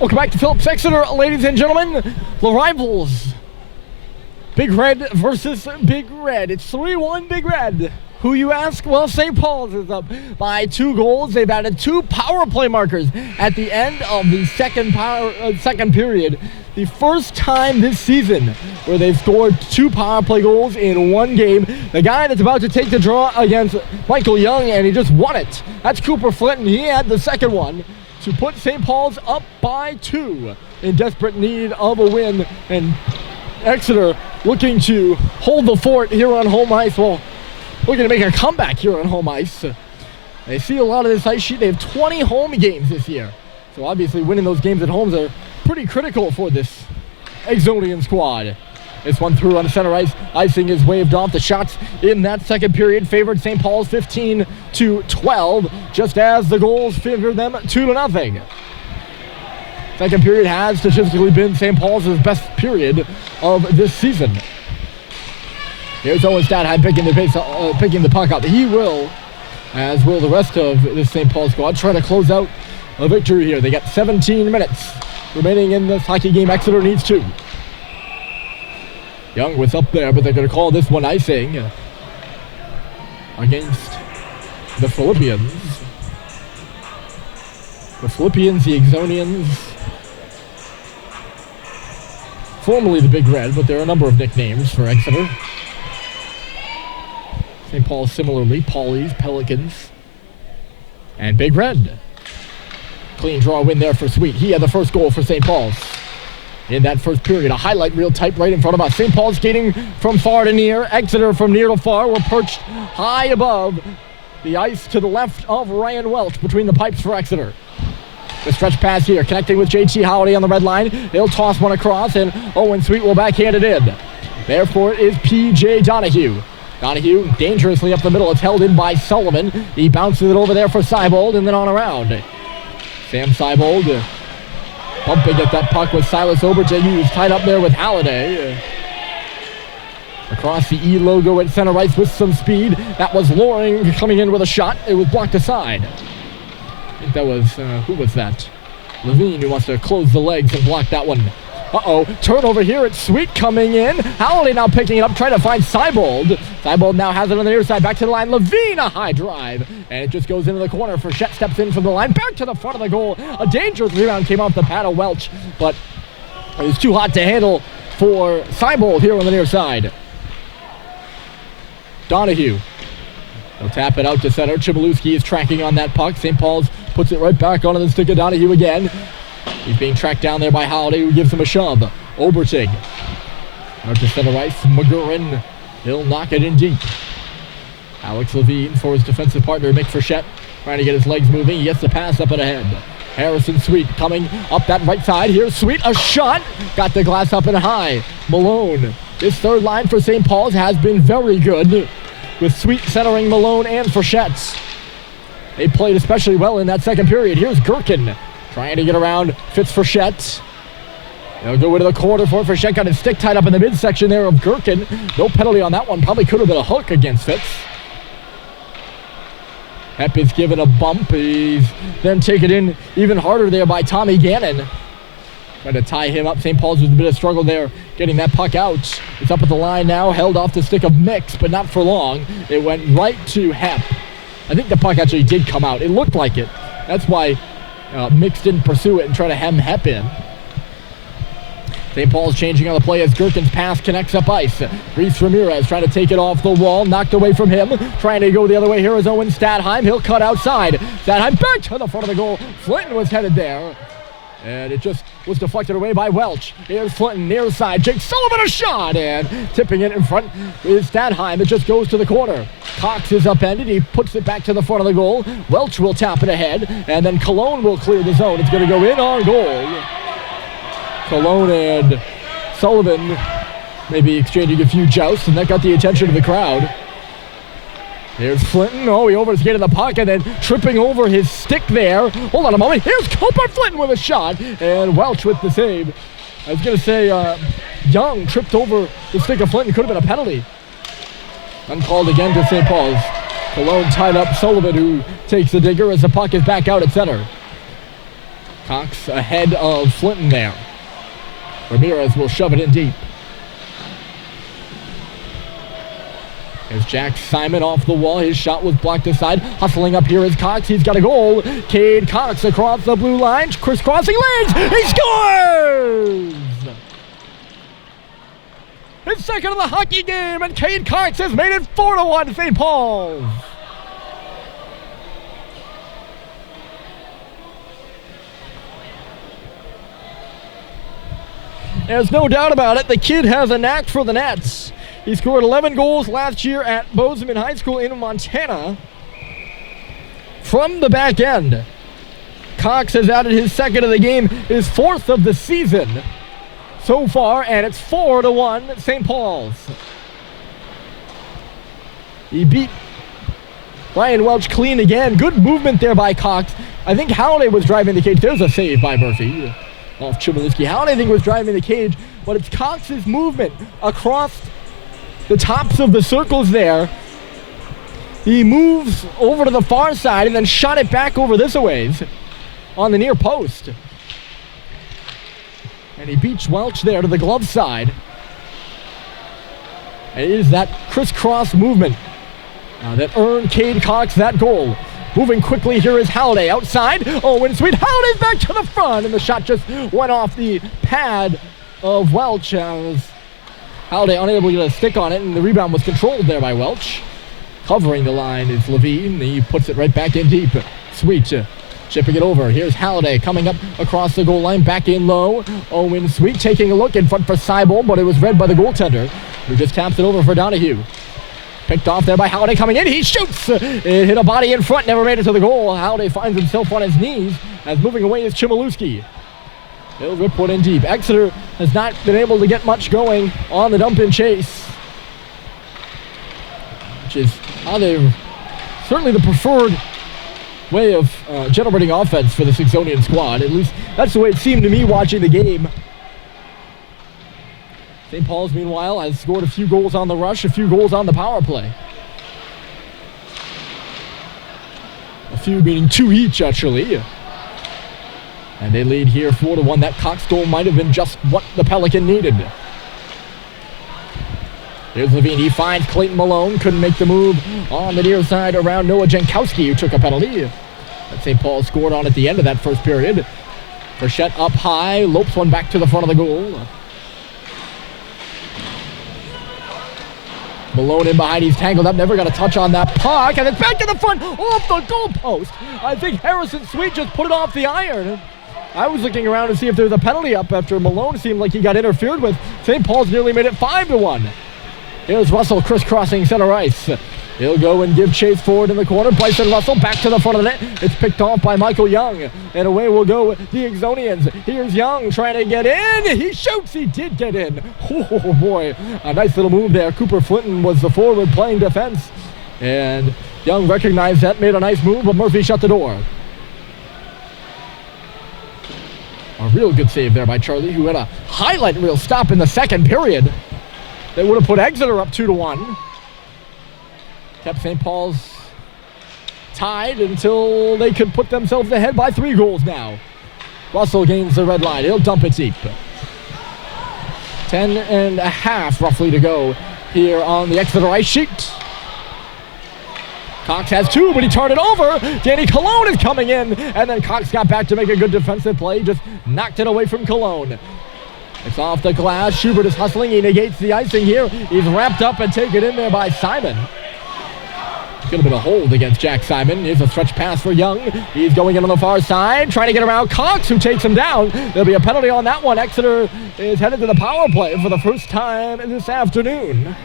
Welcome back to Phillips Exeter, ladies and gentlemen. The rivals, Big Red versus Big Red. It's 3-1 Big Red. Who, you ask? Well, St. Paul's is up by 2 goals. They've added 2 power play markers at the end of the second period. The first time this season where they've scored 2 power play goals in one game. The guy that's about to take the draw against Michael Young, and he just won it. That's Cooper Flinton. He had the second one to put St. Paul's up by 2 in desperate need of a win. And Exeter looking to hold the fort here on home ice. Well, looking to make a comeback here on home ice. They see a lot of this ice sheet. They have 20 home games this year. So obviously winning those games at home are pretty critical for this Exonian squad. This one through on the center ice. Icing is waved off. The shots in that second period favored St. Paul's 15-12, just as the goals favored them 2-0. Second period has statistically been St. Paul's best period of this season. Here's Owen Stadheim picking the puck up. He will, as will the rest of this St. Paul squad, try to close out a victory here. They got 17 minutes remaining in this hockey game. Exeter needs 2. Young was up there, but they're going to call this one icing against the Philippians. The Philippians, the Exonians, formerly the Big Red, but there are a number of nicknames for Exeter. St. Paul similarly, Paulies, Pelicans, and Big Red. Clean draw win there for Sweet. He had the first goal for St. Paul's in that first period. A highlight reel type right in front of us. St. Paul's skating from far to near. Exeter from near to far. We're perched high above the ice to the left of Ryan Welch between the pipes for Exeter. The stretch pass here, connecting with JT Holiday on the red line. He'll toss one across, and Owen Sweet will backhand it in. Therefore, it is P.J. Donahue. Donahue dangerously up the middle. It's held in by Sullivan. He bounces it over there for Seibold and then on around. Sam Seibold bumping at that puck with Silas Oberton. He was tied up there with Halliday. Across the E logo at center ice with some speed. That was Loring coming in with a shot. It was blocked aside. I think that was, who was that? Levine, who wants to close the legs and block that one. Uh-oh, turnover here. It's Sweet coming in. Halliday now picking it up, trying to find Seibold. Seibold now has it on the near side, back to the line. Levine, a high drive. And it just goes into the corner. Frechette steps in from the line, back to the front of the goal. A dangerous rebound came off the pad of Welch, but it was too hot to handle for Seibold here on the near side. Donahue. They'll tap it out to center. Chmielewski is tracking on that puck. St. Paul's puts it right back onto the stick of Donahue again. He's being tracked down there by Holiday, who gives him a shove. Oberting. Out to center ice. McGurran. He'll knock it in deep. Alex Levine for his defensive partner, Mick Frechette, trying to get his legs moving. He gets the pass up and ahead. Harrison Sweet coming up that right side. Here's Sweet, a shot. Got the glass up and high. Malone. This third line for St. Paul's has been very good, with Sweet centering Malone and Frechette. They played especially well in that second period. Here's Gherkin. Trying to get around Fitz Frechette. They'll go into the corner for Frechette. Got his stick tied up in the midsection there of Gherkin. No penalty on that one. Probably could have been a hook against Fitz. Hepp is given a bump. He's then taken in even harder there by Tommy Gannon. Trying to tie him up. St. Paul's with a bit of struggle there getting that puck out. It's up at the line now. Held off the stick of Mix, but not for long. It went right to Hepp. I think the puck actually did come out. It looked like it. That's why Mix didn't pursue it and try to hem Hepp in. St. Paul's changing on the play as Gherkin's pass connects up ice. Reese Ramirez trying to take it off the wall, knocked away from him. Trying to go the other way here is Owen Stadheim. He'll cut outside. Stadheim back to the front of the goal. Flinton was headed there, and it just was deflected away by Welch. Here's Flinton near side. Jake Sullivan, a shot, and tipping it in front is Stadheim. It just goes to the corner. Cox is upended. He puts it back to the front of the goal. Welch will tap it ahead, and then Cologne will clear the zone. It's going to go in on goal. Cologne and Sullivan maybe exchanging a few jousts, and that got the attention of the crowd. There's Flinton. Oh, he overskated the puck and then tripping over his stick there. Hold on a moment. Here's Cooper Flinton with a shot, and Welch with the save. I was going to say Young tripped over the stick of Flinton. Could have been a penalty. Uncalled again to St. Paul's. Cologne tied up Sullivan, who takes the digger as the puck is back out at center. Cox ahead of Flinton there. Ramirez will shove it in deep. There's Jack Simon off the wall. His shot was blocked aside. Hustling up here is Cox. He's got a goal. Cade Cox across the blue line. Crisscrossing lanes. He scores! His second of the hockey game, and Cade Cox has made it 4-1 St. Paul's. There's no doubt about it. The kid has a knack for the nets. He scored 11 goals last year at Bozeman High School in Montana. From the back end, Cox has added his second of the game, his fourth of the season so far, and it's 4-1 St. Paul's. He beat Ryan Welch clean again. Good movement there by Cox. I think Halliday was driving the cage. There's a save by Murphy off Chmielewski. Halliday, I think, was driving the cage, but it's Cox's movement across the tops of the circles there. He moves over to the far side and then shot it back over this a ways on the near post. And he beats Welch there to the glove side. And it is that crisscross movement that earned Cade Cox that goal. Moving quickly here is Halliday outside. Owen Sweet. Halliday's back to the front, and the shot just went off the pad of Welch. Halliday unable to get a stick on it, and the rebound was controlled there by Welch. Covering the line is Levine. He puts it right back in deep. Sweet chipping it over. Here's Halliday coming up across the goal line, back in low. Owen Sweet taking a look in front for Seibel, but it was read by the goaltender, who just taps it over for Donahue. Picked off there by Halliday coming in. He shoots. It hit a body in front, never made it to the goal. Halliday finds himself on his knees as moving away is Chmielewski. He'll rip one in deep. Exeter has not been able to get much going on the dump-in chase, which is how they're certainly the preferred way of generating offense for the Sixonian squad. At least that's the way it seemed to me watching the game. St. Paul's, meanwhile, has scored a few goals on the rush, a few goals on the power play. A few meaning two each, actually. And they lead here 4-1. That Cox goal might have been just what the Pelican needed. Here's Levine. He finds Clayton Malone. Couldn't make the move on the near side around Noah Jankowski, who took a penalty. That St. Paul scored on at the end of that first period. Frechette up high. Lopes one back to the front of the goal. Malone in behind, he's tangled up, never got a touch on that puck, and it's back to the front, off the goalpost. I think Harrison Sweet just put it off the iron. I was looking around to see if there was a penalty up after Malone seemed like he got interfered with. St. Paul's nearly made it 5-1. Here's Russell crisscrossing center ice. He'll go and give chase forward in the corner. Bryson Russell back to the front of the net. It's picked off by Michael Young. And away will go the Exonians. Here's Young trying to get in. He shoots. He did get in. Oh, boy. A nice little move there. Cooper Flinton was the forward playing defense. And Young recognized that, made a nice move, but Murphy shut the door. A real good save there by Charlie, who had a highlight reel stop in the second period. They would have put Exeter up 2-1. Kept St. Paul's tied until they could put themselves ahead by 3 goals now. Russell gains the red line. He'll dump it deep. 10.5 roughly to go here on the Exeter ice sheet. Cox has 2, but he turned it over. Danny Cologne is coming in, and then Cox got back to make a good defensive play. Just knocked it away from Cologne. It's off the glass. Schubert is hustling. He negates the icing here. He's wrapped up and taken in there by Simon. Could have been a hold against Jack Simon. Here's a stretch pass for Young. He's going in on the far side, trying to get around Cox, who takes him down. There'll be a penalty on that one. Exeter is headed to the power play for the first time this afternoon.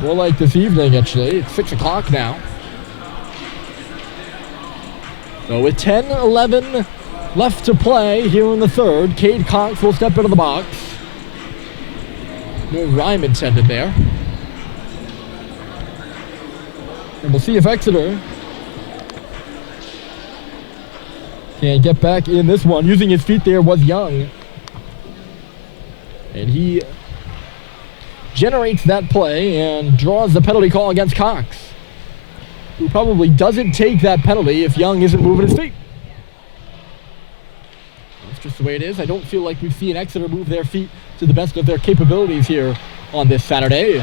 More like this evening, actually. It's 6 o'clock now. So with 10-11 left to play here in the third, Cade Cox will step into the box. No rhyme intended there. And we'll see if Exeter can get back in this one. Using his feet there was Young. And he generates that play and draws the penalty call against Cox, who probably doesn't take that penalty if Young isn't moving his feet. just the way it is. I don't feel like we've seen Exeter move their feet to the best of their capabilities here on this Saturday.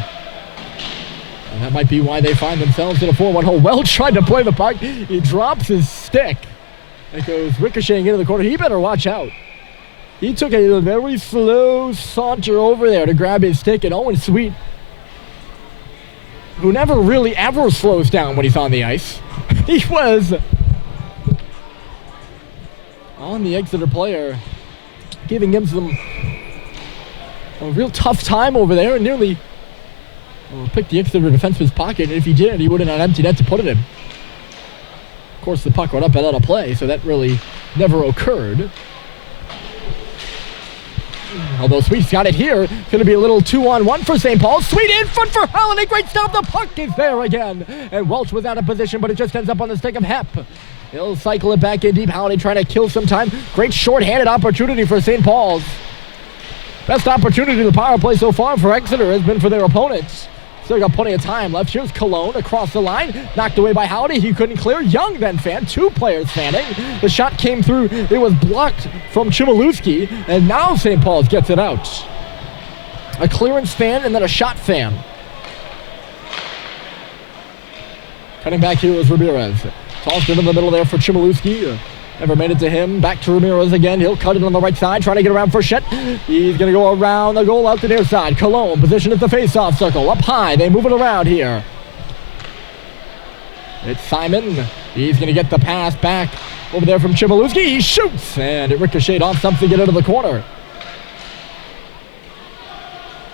And that might be why they find themselves in a 4-1 hole. Welch tried to play the puck. He drops his stick. It goes ricocheting into the corner. He better watch out. He took a very slow saunter over there to grab his stick, and Owen Sweet, who never really ever slows down when he's on the ice, he was on the Exeter player, giving him a real tough time over there, and nearly picked the Exeter defenseman's pocket, and if he didn't, he would have an empty net to put it in. Of course, the puck went up and out of play, so that really never occurred. Although Sweet's got it here. Going to be a little 2-on-1 for St. Paul. Sweet in front for Halliday. Great stop. The puck is there again. And Welch was out of position, but it just ends up on the stick of Hep. He'll cycle it back in deep. Halliday trying to kill some time. Great short-handed opportunity for St. Paul's. Best opportunity in the power play so far for Exeter has been for their opponents. Still got plenty of time left. Here's Cologne across the line. Knocked away by Halliday. He couldn't clear. Young then fanned. Two players fanning. The shot came through. It was blocked from Chmielewski. And now St. Paul's gets it out. A clearance fan and then a shot fan. Cutting back here was Ramirez. Tossed it in the middle there for Chmielewski. Never made it to him. Back to Ramirez again. He'll cut it on the right side, trying to get around Frechette. He's going to go around the goal out the near side. Cologne, position at the face-off circle. Up high. They move it around here. It's Simon. He's going to get the pass back over there from Chmielewski. He shoots, and it ricocheted off something, get into the corner.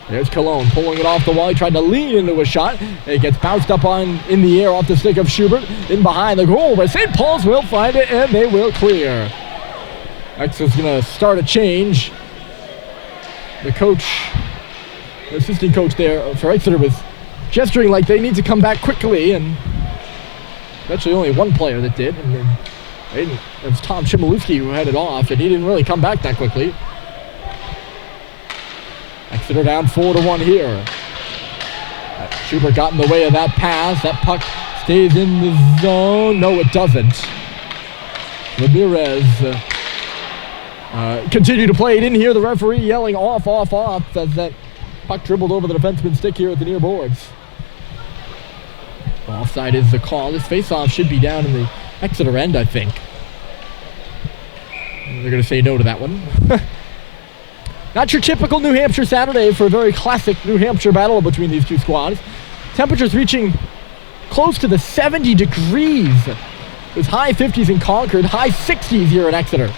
There's Cologne pulling it off the wall. He tried to lean into a shot. It gets bounced up in the air off the stick of Schubert. In behind the goal, but St. Paul's will find it, and they will clear. Exeter's going to start a change. The assistant coach there for Exeter was gesturing like they need to come back quickly, and actually only one player that did. And then it was Tom Chmielewski who headed off, and he didn't really come back that quickly. Exeter down 4-1 here. Schubert got in the way of that pass. That puck stays in the zone. No, it doesn't. Ramirez continued to play. He didn't hear the referee yelling off as that puck dribbled over the defenseman's stick here at the near boards. Offside is the call. This face-off should be down in the Exeter end, I think. They're going to say no to that one. Not your typical New Hampshire Saturday for a very classic New Hampshire battle between these two squads. Temperatures reaching close to the 70 degrees. It was high 50s in Concord, high 60s here in Exeter.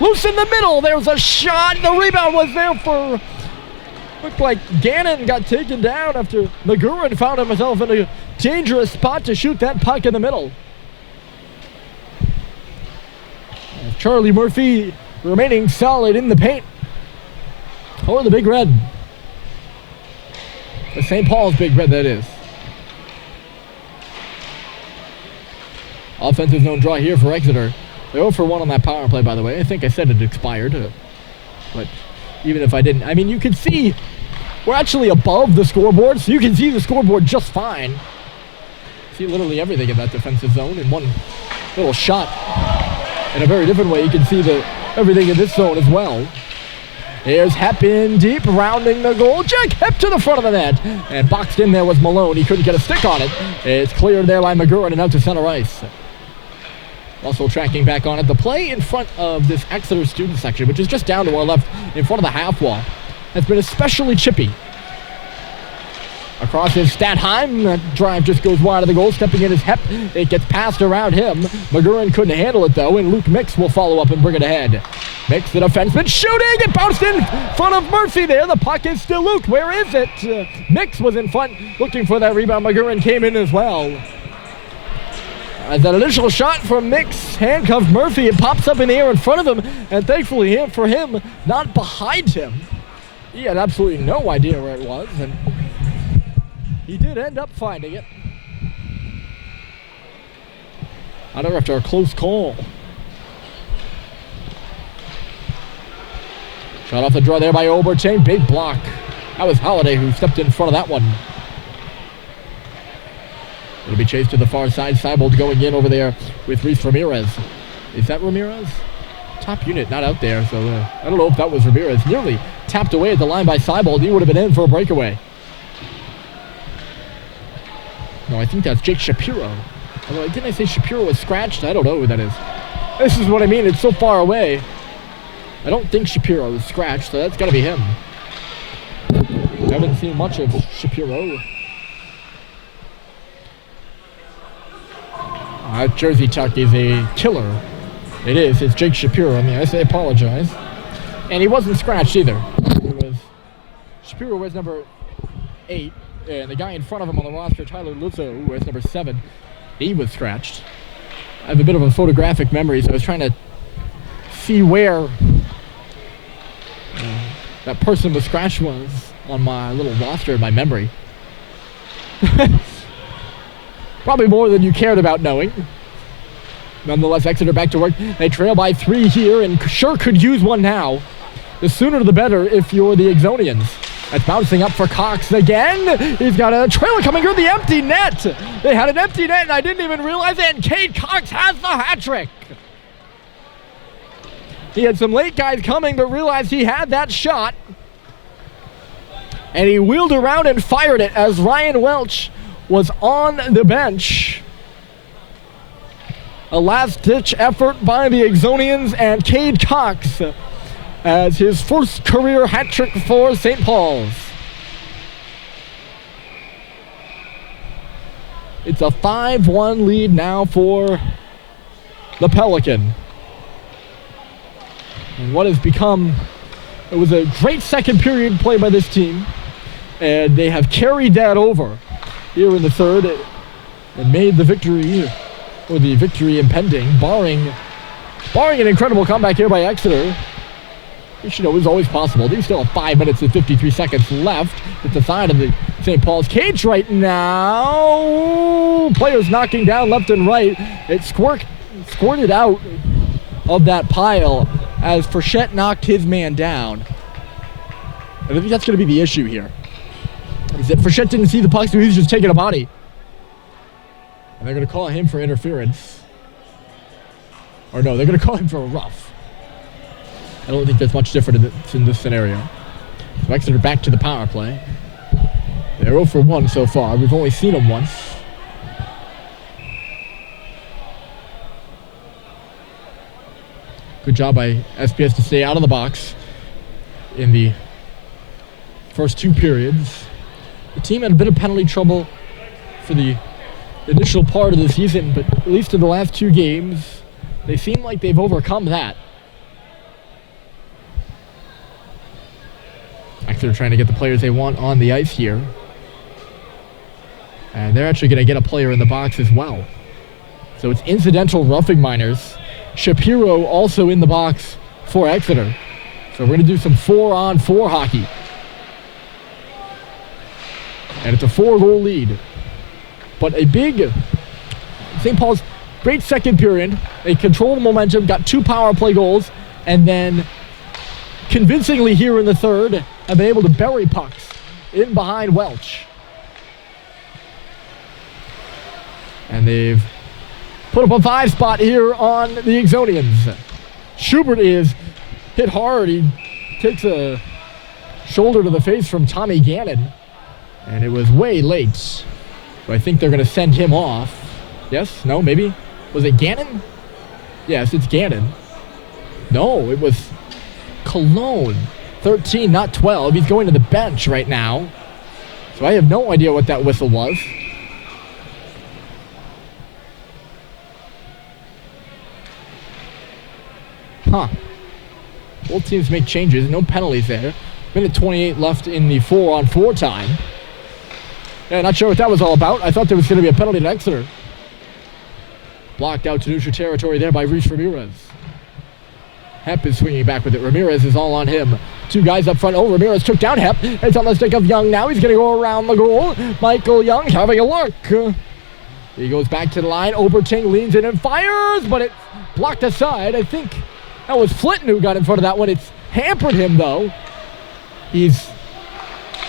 Loose in the middle, there's a shot. The rebound was there for... Looked like Gannon got taken down after McGurran found himself in a dangerous spot to shoot that puck in the middle. Charlie Murphy remaining solid in the paint. Or the Big Red. The St. Paul's Big Red, that is. Offensive zone draw here for Exeter. They're 0 for 1 on that power play, by the way. I think I said it expired. But even if I didn't, I mean, you can see we're actually above the scoreboard, so you can see the scoreboard just fine. See literally everything in that defensive zone in one little shot. In a very different way, you can see everything in this zone as well. Here's Hep in deep, rounding the goal. Jack Hep to the front of the net. And boxed in there was Malone. He couldn't get a stick on it. It's cleared there by McGurran and out to center ice. Also tracking back on it. The play in front of this Exeter student section, which is just down to our left in front of the half wall, has been especially chippy. Across is Statheim. That drive just goes wide of the goal. Stepping in is Hep. It gets passed around him. McGurran couldn't handle it, though, and Luke Mix will follow up and bring it ahead. Mix, the defenseman, shooting! It bounced in front of Murphy there. The puck is still Luke. Where is it? Mix was in front looking for that rebound. McGurran came in as well. As that initial shot from Mix handcuffed Murphy, it pops up in the air in front of him, and thankfully for him, not behind him. He had absolutely no idea where it was, and he did end up finding it. After a close call. Shot off the draw there by Oberchain. Big block. That was Halliday who stepped in front of that one. It'll be chased to the far side. Seibold going in over there with Reese Ramirez. Is that Ramirez? top unit not out there, so I don't know if that was Ramirez. Nearly tapped away at the line by Seibold. He would have been in for a breakaway. No, I think that's Jake Shapiro. Although, didn't I say Shapiro was scratched? I don't know who that is. This is what I mean. It's so far away. I don't think Shapiro is scratched, so that's got to be him. I haven't seen much of Shapiro. That jersey tuck is a killer. It is. It's Jake Shapiro. I mean, I apologize. And he wasn't scratched either. Shapiro wears number 8. And the guy in front of him on the roster, Tyler Luzzo, who wears number 7, he was scratched. I have a bit of a photographic memory, so I was trying to see where that person with scratch was on my little roster in my memory. Probably more than you cared about knowing. Nonetheless, Exeter back to work. They trail by 3 here and sure could use one now. The sooner the better if you're the Exonians. That's bouncing up for Cox again. He's got a trailer coming through the empty net. They had an empty net and I didn't even realize it. And Cade Cox has the hat trick. He had some late guys coming but realized he had that shot. And he wheeled around and fired it as Ryan Welch was on the bench. A last-ditch effort by the Exonians and Cade Cox as his first career hat trick for St. Paul's. It's a 5-1 lead now for the Pelican. And what has become, it was a great second period play by this team, and they have carried that over here in the third and made the victory, or the victory impending, barring an incredible comeback here by Exeter. Which, it was always possible. They still have 5 minutes and 53 seconds left at the side of the St. Paul's cage right now. Players knocking down left and right. It squirted out of that pile as Frechette knocked his man down. And I think that's going to be the issue here. Is that Frechette didn't see the puck, so he was just taking a body. And they're going to call him for interference. Or no, they're going to call him for a rough. I don't think there's much different in this scenario. So Exeter back to the power play. They're 0 for 1 so far. We've only seen them once. Good job by SPS to stay out of the box in the first 2 periods. The team had a bit of penalty trouble for the initial part of the season, but at least in the last 2 games, they seem like they've overcome that. Exeter trying to get the players they want on the ice here. And they're actually going to get a player in the box as well. So it's incidental roughing minors. Shapiro also in the box for Exeter. So we're going to do some 4-on-4 hockey. And it's a 4-goal lead. But a big St. Paul's great second period. They controlled the momentum, got 2 power play goals, and then convincingly here in the third have been able to bury pucks in behind Welch. And they've put up a 5 spot here on the Exonians. Schubert is hit hard. He takes a shoulder to the face from Tommy Gannon. And it was way late. So I think they're going to send him off. Yes? No? Maybe? Was it Gannon? Yes, it's Gannon. No, it was Cologne. 13, not 12. He's going to the bench right now. So I have no idea what that whistle was. Huh. Both teams make changes. No penalties there. Minute 28 left in the 4-on-4 time. Yeah, not sure what that was all about. I thought there was going to be a penalty to Exeter. Blocked out to neutral territory there by Reese Ramirez. Hep is swinging back with it. Ramirez is all on him. 2 guys up front. Oh, Ramirez took down Hep. It's on the stick of Young now. He's going to go around the goal. Michael Young having a look. He goes back to the line. Oberting leans in and fires, but it's blocked aside. I think that was Flinton who got in front of that one. It's hampered him, though.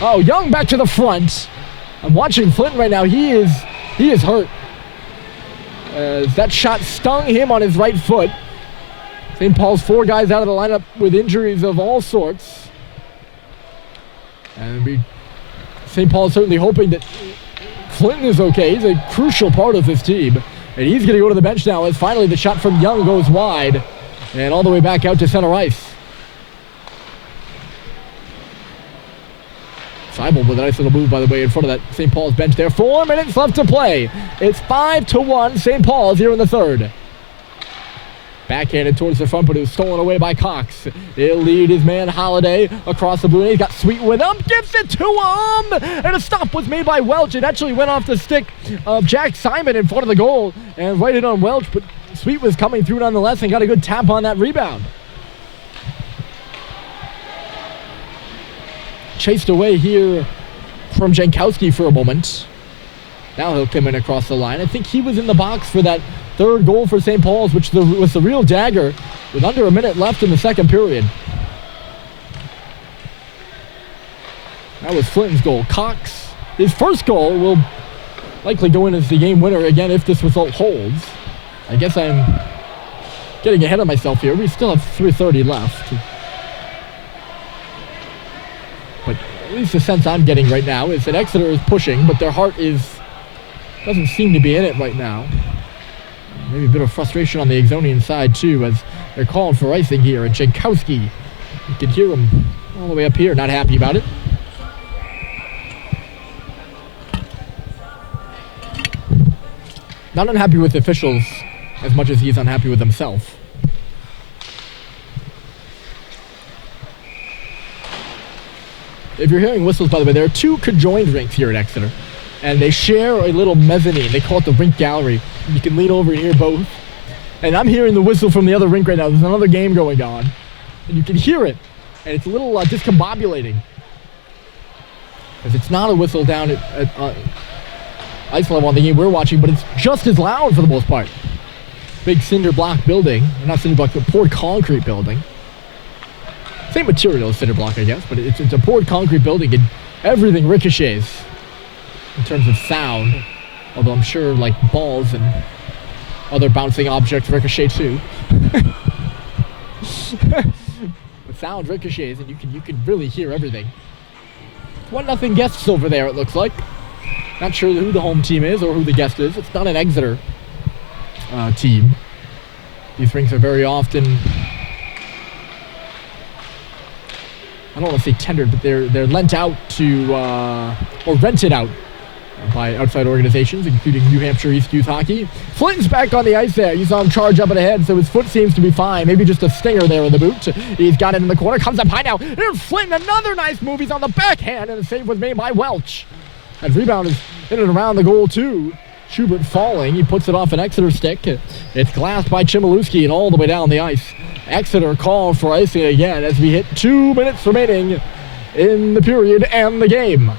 Oh, Young back to the front. I'm watching Flinton right now. He is hurt. That shot stung him on his right foot. St. Paul's 4 guys out of the lineup with injuries of all sorts. And St. Paul is certainly hoping that Flinton is okay. He's a crucial part of this team. And he's going to go to the bench now as finally the shot from Young goes wide. And all the way back out to center ice. Seibel with a nice little move, by the way, in front of that St. Paul's bench there. 4 minutes left to play. It's 5-1. St. Paul's here in the third. Backhanded towards the front, but it was stolen away by Cox. He'll lead his man Holiday across the blue. He's got Sweet with him. Gives it to him! And a stop was made by Welch. It actually went off the stick of Jack Simon in front of the goal and right in on Welch, but Sweet was coming through nonetheless and got a good tap on that rebound. Chased away here from Jankowski for a moment. Now he'll come in across the line. I think he was in the box for that third goal for St. Paul's, which was the real dagger with under a minute left in the second period. That was Flinton's goal. Cox, his first goal, will likely go in as the game winner again if this result holds. I guess I'm getting ahead of myself here. We still have 3:30 left. But at least the sense I'm getting right now is that Exeter is pushing, but their heart doesn't seem to be in it right now. Maybe a bit of frustration on the Exonian side too, as they're calling for icing here. And Jankowski, you can hear him all the way up here, not happy about it. Not unhappy with the officials as much as he's unhappy with himself. If you're hearing whistles, by the way, there are 2 conjoined rinks here at Exeter, and they share a little mezzanine. They call it the rink gallery. You can lean over and hear both. And I'm hearing the whistle from the other rink right now. There's another game going on, and you can hear it, and it's a little discombobulating, because it's not a whistle down at ice level on the game we're watching, but it's just as loud for the most part. Big cinder block building, not cinder block, but poured concrete building. Same material as cinder block, I guess, but it's a poured concrete building, and everything ricochets in terms of sound. Although I'm sure like balls and other bouncing objects ricochet too. The sound ricochets, and you can really hear everything. 1-0 guests over there, it looks like. Not sure who the home team is or who the guest is. It's not an Exeter team. These rinks are very often, I don't want to say tendered, but they're lent out to, or rented out by outside organizations, including New Hampshire East Youth Hockey. Flinton's back on the ice there. You saw him charge up and ahead, so his foot seems to be fine. Maybe just a stinger there in the boot. He's got it in the corner, comes up high now. Here's Flinton, another nice move. He's on the backhand, and the save was made by Welch. That rebound is in and around the goal, too. Schubert falling. He puts it off an Exeter stick. It's glassed by Chmielewski and all the way down the ice. Exeter called for icing again as we hit 2 minutes remaining in the period and the game.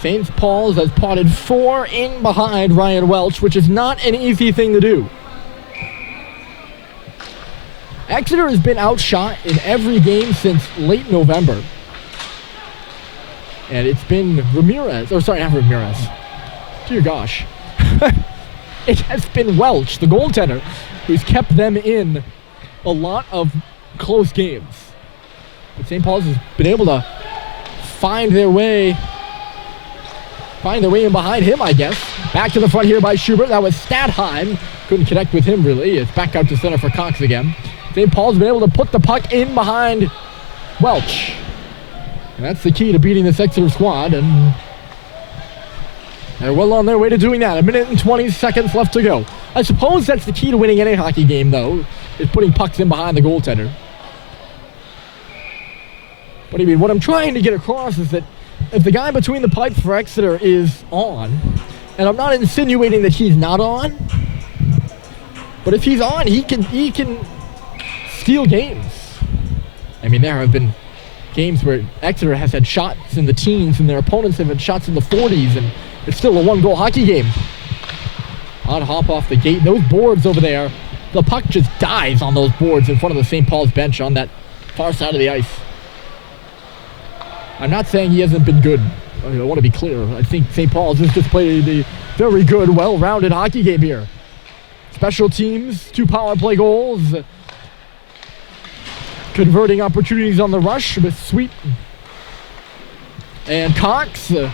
St. Paul's has potted 4 in behind Ryan Welch, which is not an easy thing to do. Exeter has been outshot in every game since late November. And it's been Ramirez, or sorry, not Ramirez. Dear gosh. It has been Welch, the goaltender, who's kept them in a lot of close games. But St. Paul's has been able to find their way in behind him, I guess. Back to the front here by Schubert. That was Stadheim. Couldn't connect with him, really. It's back out to center for Cox again. St. Paul's been able to put the puck in behind Welch. And that's the key to beating this Exeter squad, and they're well on their way to doing that. 1 minute and 20 seconds left to go. I suppose that's the key to winning any hockey game, though, is putting pucks in behind the goaltender. But I mean, what I'm trying to get across is that if the guy between the pipes for Exeter is on, and I'm not insinuating that he's not on, but if he's on, he can steal games. I mean, there have been games where Exeter has had shots in the teens and their opponents have had shots in the 40s, and it's still a 1-goal hockey game. Odd hop off the gate. Those boards over there, the puck just dies on those boards in front of the St. Paul's bench on that far side of the ice. I'm not saying he hasn't been good. I want to be clear. I think St. Paul's has just played a very good, well-rounded hockey game here. Special teams, 2 power play goals. Converting opportunities on the rush with Sweet and Cox. And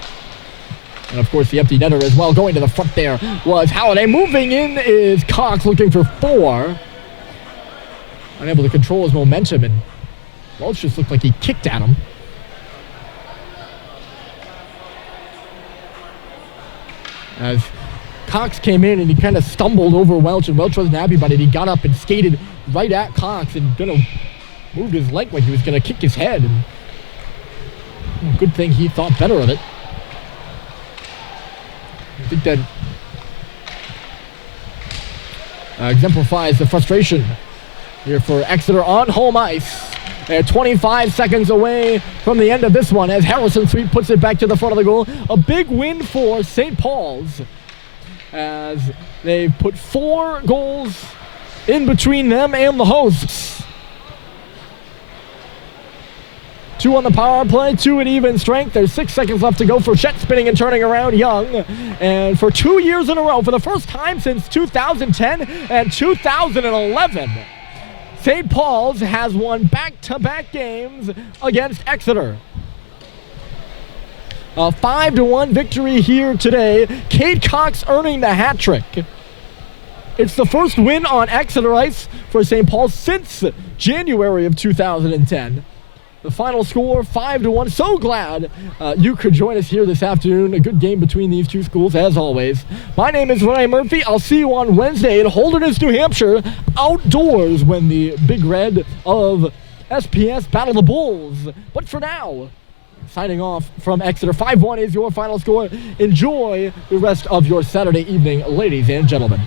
of course the empty netter as well. Going to the front there was Halliday. Moving in is Cox looking for 4. Unable to control his momentum, and Welch just looked like he kicked at him. As Cox came in and he kind of stumbled over Welch, and Welch wasn't happy about it. He got up and skated right at Cox and moved his leg like he was going to kick his head. And good thing he thought better of it. I think that exemplifies the frustration here for Exeter on home ice. They're 25 seconds away from the end of this one as Harrison Sweet puts it back to the front of the goal. A big win for St. Paul's as they put 4 goals in between them and the hosts. 2 on the power play, 2 at even strength. There's 6 seconds left to go for Chet spinning and turning around Young. And for 2 years in a row, for the first time since 2010 and 2011, St. Paul's has won back-to-back games against Exeter. A 5-1 victory here today. Cade Cox earning the hat trick. It's the first win on Exeter ice for St. Paul's since January of 2010. The final score, 5-1. So glad you could join us here this afternoon. A good game between these two schools, as always. My name is Ryan Murphy. I'll see you on Wednesday in Holderness, New Hampshire, outdoors when the Big Red of SPS battle the Bulls. But for now, signing off from Exeter, 5-1 is your final score. Enjoy the rest of your Saturday evening, ladies and gentlemen.